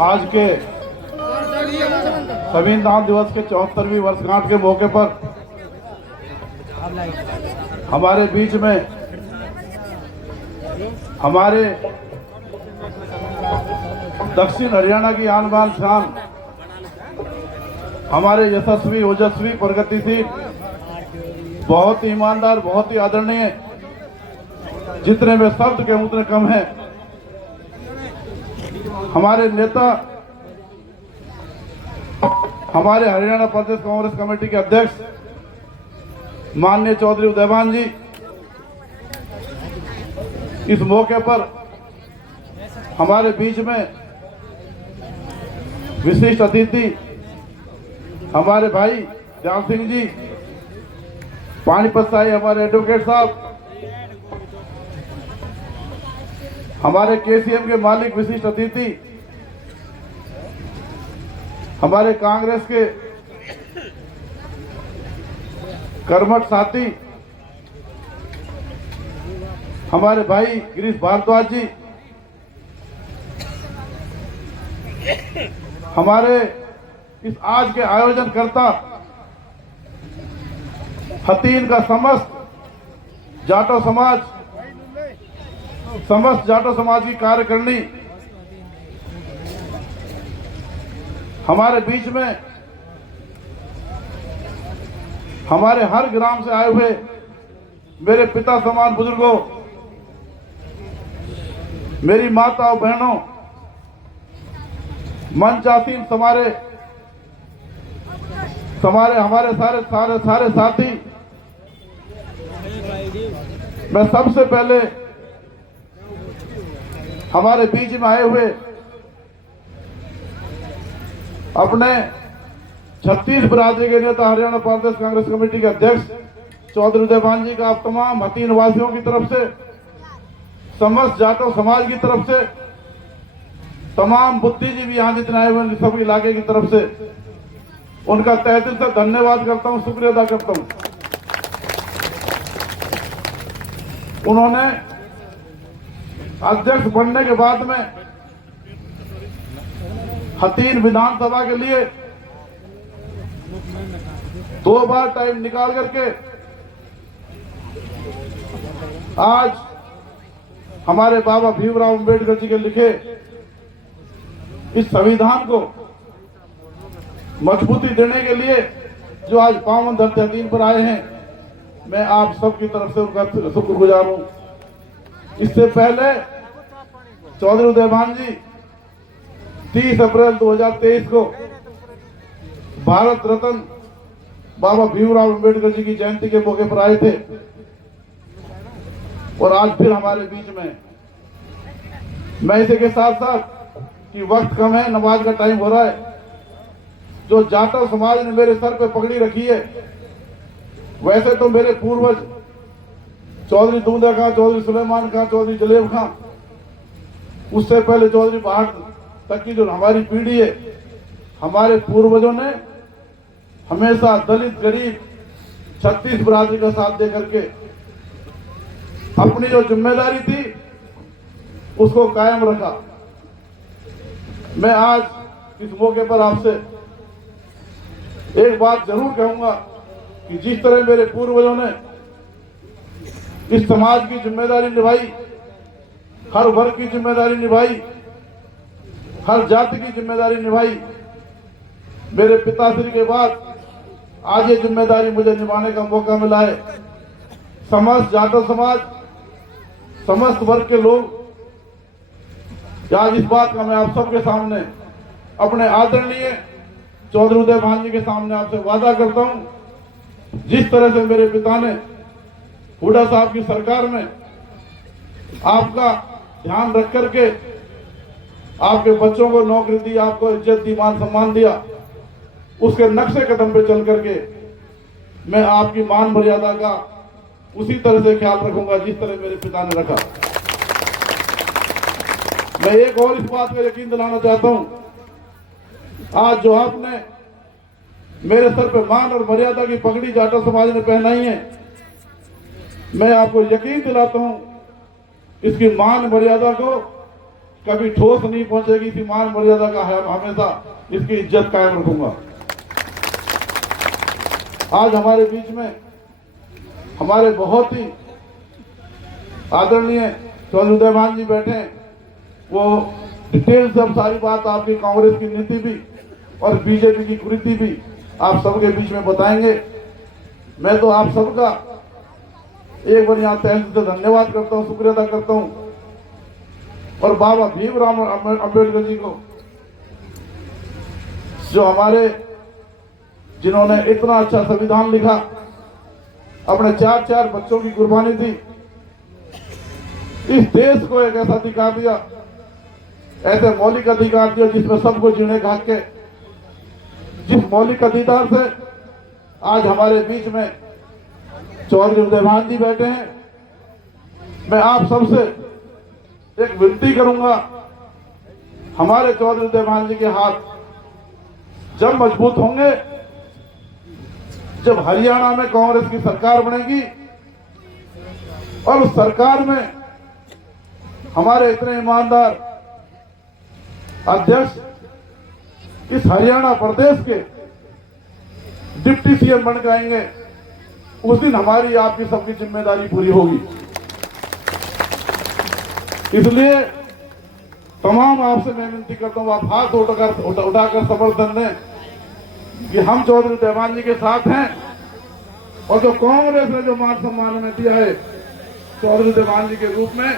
आज के संविधान दिवस के 74वीं वर्षगांठ के मौके पर हमारे बीच में हमारे दक्षिण हरियाणा की आन बान शान, हमारे यशस्वी ओजस्वी प्रगतिशील, बहुत ही ईमानदार, बहुत ही आदरणीय, जितने में शब्द के उतने कम हैं, हमारे नेता, हमारे हरियाणा प्रदेश कांग्रेस कमेटी के अध्यक्ष माननीय चौधरी उदयभान जी, इस मौके पर हमारे बीच में विशिष्ट अतिथि हमारे भाई दयाल सिंह जी, पानीपत साहिब हमारे एडवोकेट साहब, हमारे केसीएम के मालिक विशिष्ट अतिथि, हमारे कांग्रेस के कर्मठ साथी हमारे भाई गिरीश भारद्वाज जी, हमारे इस आज के आयोजन करता हतीन का समस्त जाटो समाज की कार्यकारिणी, हमारे बीच में हमारे हर ग्राम से आए हुए मेरे पिता समान बुजुर्गों, मेरी माताओं बहनों, मंच आसीन हमारे सारे साथी, मैं सबसे पहले हमारे बीच में आए हुए अपने छत्तीस बिरादरी के नेता हरियाणा प्रदेश कांग्रेस कमेटी के अध्यक्ष चौधरी उदयभान जी का आप तमाम हतीन वासियों की तरफ से, समस्त जाटो समाज की तरफ से, तमाम बुद्धिजीवी यहाँ जितने आए हुए सब इलाके की तरफ से उनका तहे दिल से धन्यवाद करता हूँ, शुक्रिया अदा करता हूँ। उन्होंने अध्यक्ष बनने के बाद में हतीन विधानसभा के लिए 2 बार टाइम निकाल करके आज हमारे बाबा भीमराव अंबेडकर जी के लिखे इस संविधान को मजबूती देने के लिए जो आज पावन धरती हतीन पर आए हैं, मैं आप सबकी तरफ से उनका शुक्रगुजार हूं। इससे पहले चौधरी उदयभान जी 30 अप्रैल 2023 को भारत रत्न बाबा भीमराव अंबेडकर जी की जयंती के मौके पर आए थे और आज फिर हमारे बीच में। मैं इसी के साथ साथ कि वक्त कम है, नमाज का टाइम हो रहा है, जो जाटो समाज ने मेरे सर पे पगड़ी रखी है, वैसे तो मेरे पूर्वज चौधरी दूंदा खां, चौधरी सुलेमान खां, चौधरी जलेब खां, उससे पहले चौधरी बहादुर तक की जो हमारी पीढ़ी है, हमारे पूर्वजों ने हमेशा दलित, गरीब, छत्तीस बिरादरी का साथ दे करके अपनी जो जिम्मेदारी थी उसको कायम रखा। मैं आज इस मौके पर आपसे एक बात जरूर कहूंगा कि जिस तरह मेरे पूर्वजों ने इस समाज की जिम्मेदारी निभाई, हर वर्ग की जिम्मेदारी निभाई, हर जाति की जिम्मेदारी निभाई, मेरे पिताश्री के बाद आज ये जिम्मेदारी मुझे निभाने का मौका मिला है। समस्त जाटो समाज, समस्त वर्ग के लोग, आज इस बात का मैं आप सबके सामने अपने आदरणीय चौधरी उदयभान जी के सामने आपसे वादा करता हूं, जिस तरह से मेरे पिता ने हुड्डा साहब की सरकार में आपका ध्यान रख करके आपके बच्चों को नौकरी दी, आपको इज्जत दी, मान सम्मान दिया, उसके नक्शे कदम पे चल करके मैं आपकी मान मर्यादा का उसी तरह से ख्याल रखूंगा जिस तरह मेरे पिता ने रखा। मैं एक और इस बात का यकीन दिलाना चाहता हूं, आज जो आपने मेरे सर पे मान और मर्यादा की पगड़ी जाटो समाज ने पहनाई है, मैं आपको यकीन दिलाता हूं इसकी मान मर्यादा को कभी ठोस नहीं पहुंचेगी। इसी मान मर्यादा का हमेशा इसकी इज्जत कायम रखूंगा। आज हमारे बीच में हमारे बहुत ही आदरणीय चौधरी उदयभान जी बैठे हैं। वो डिटेल से अब सारी बात आपकी कांग्रेस की नीति भी और बीजेपी की कुरीति भी आप सबके बीच में बताएंगे। मैं तो आप सबका एक बार यहाँ तहे दिल से धन्यवाद करता हूँ, शुक्रिया अदा करता हूँ। और बाबा भीमराव अम्बेडकर जी को, जो हमारे जिन्होंने इतना अच्छा संविधान लिखा, अपने 4 बच्चों की कुर्बानी दी, इस देश को एक ऐसा अधिकार दिया, ऐसे मौलिक अधिकार दिया जिसमें सबको जीने का हक है। जिस मौलिक अधिकार से आज हमारे बीच में चौधरी उदयभान जी बैठे हैं, मैं आप सबसे एक विनती करूंगा, हमारे चौधरी उदयभान जी के हाथ जब मजबूत होंगे, जब हरियाणा में कांग्रेस की सरकार बनेगी और उस सरकार में हमारे इतने ईमानदार अध्यक्ष इस हरियाणा प्रदेश के डिप्टी सीएम बन के आएंगे, उस दिन हमारी आपकी सबकी जिम्मेदारी पूरी होगी। इसलिए तमाम आपसे मैं विनती करता हूं, आप हाथ उठाकर समर्थन दें कि हम चौधरी उदयभान जी के साथ हैं। और जो कांग्रेस ने जो मान सम्मान हमें दिया है चौधरी उदयभान जी के रूप में,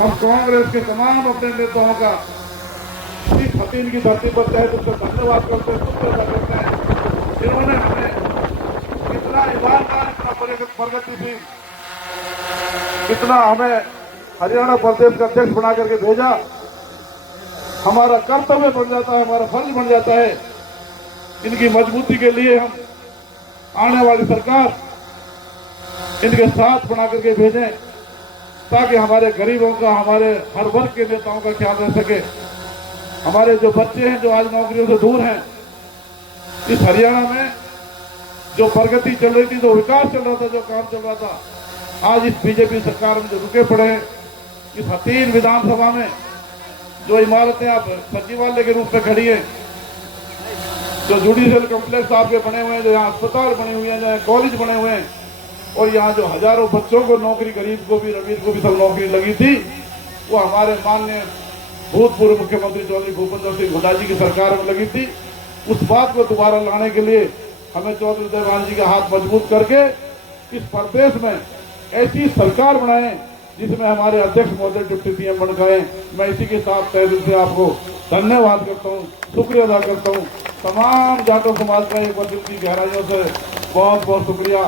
हम कांग्रेस के तमाम अपने नेताओं का इस हतीन की धरती पर तहे दिल से धन्यवाद करते हैं, शुक्रिया करते हैं, जिन्होंने हमें इतना ईमानदार, इतना प्रगतिशील, इतना हमें हरियाणा प्रदेश का अध्यक्ष बना करके भेजा। हमारा कर्तव्य बन जाता है, हमारा फर्ज बन जाता है, इनकी मजबूती के लिए हम आने वाली सरकार इनके साथ बना करके भेजें, ताकि हमारे गरीबों का, हमारे हर वर्ग के नेताओं का ख्याल रख सके। हमारे जो बच्चे हैं जो आज नौकरियों से दूर हैं, इस हरियाणा में जो प्रगति चल रही थी, जो विकास चल रहा था, जो काम चल रहा था, आज इस बीजेपी सरकार में जो रुके पड़े हैं, इस हतीन विधानसभा में जो इमारतें आप सचिवालय के रूप में खड़ी है, जो जुडिशियल कॉम्प्लेक्स आपके बने हुए हैं, जो यहाँ अस्पताल बने हुए हैं, जो कॉलेज बने हुए हैं, और यहाँ जो हजारों बच्चों को नौकरी, गरीब को भी, अमीर को भी सब नौकरी लगी थी, वो हमारे माननीय भूतपूर्व मुख्यमंत्री चौधरी भूपेंद्र सिंह हुड्डा जी की सरकार में लगी थी। उस बात को दोबारा लाने के लिए हमें चौधरी उदयभान जी का हाथ मजबूत करके इस प्रदेश में ऐसी सरकार बनाएं जिसमें हमारे अध्यक्ष महोदय डिप्टी सीएम बन गए। मैं इसी के साथ तहे दिल से आपको धन्यवाद करता हूँ, शुक्रिया अदा करता हूँ। तमाम जाटों समाज का एक बार दिल की गहराइयों से बहुत बहुत शुक्रिया।